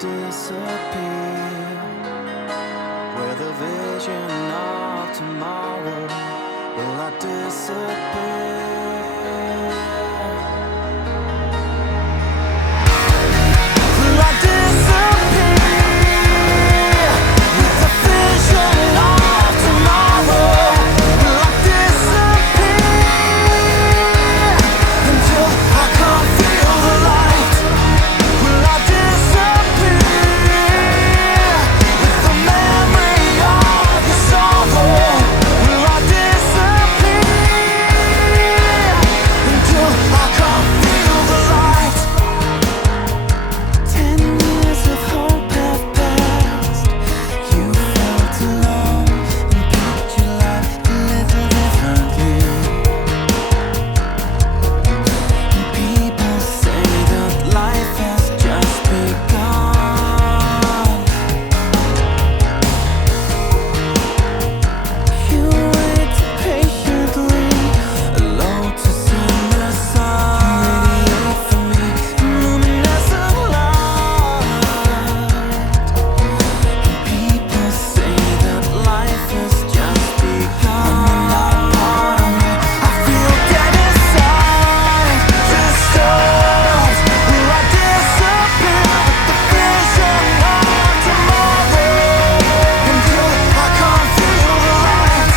disappear? Where the vision of tomorrow, will I disappear? Will I disappear? With the vision of tomorrow, will I disappear? Until I can't feel the light, will I disappear? With the memory of the sorrow, will I disappear? Until I can't feel the light. 10 years of hope have passed. You felt alone and picked your life a little differently. And people say that life has just begun. You wait patiently, a lotus in the sun. You radiate for me, luminescent light. And people say that life has just begun. When you're not a part of me, I feel dead inside. Disturbed, will I disappear with the vision of tomorrow? Until I can't feel the light.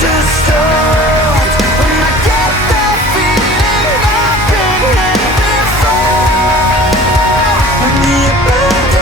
Disturbed, when I get that feeling I've been here before. When the abandoned.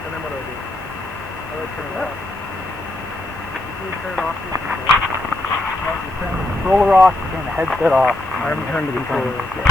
And then what do I do? How do I turn it off? You can turn it off. You can turn the controller off, you turn the headset off. I haven't turned the controller off yet.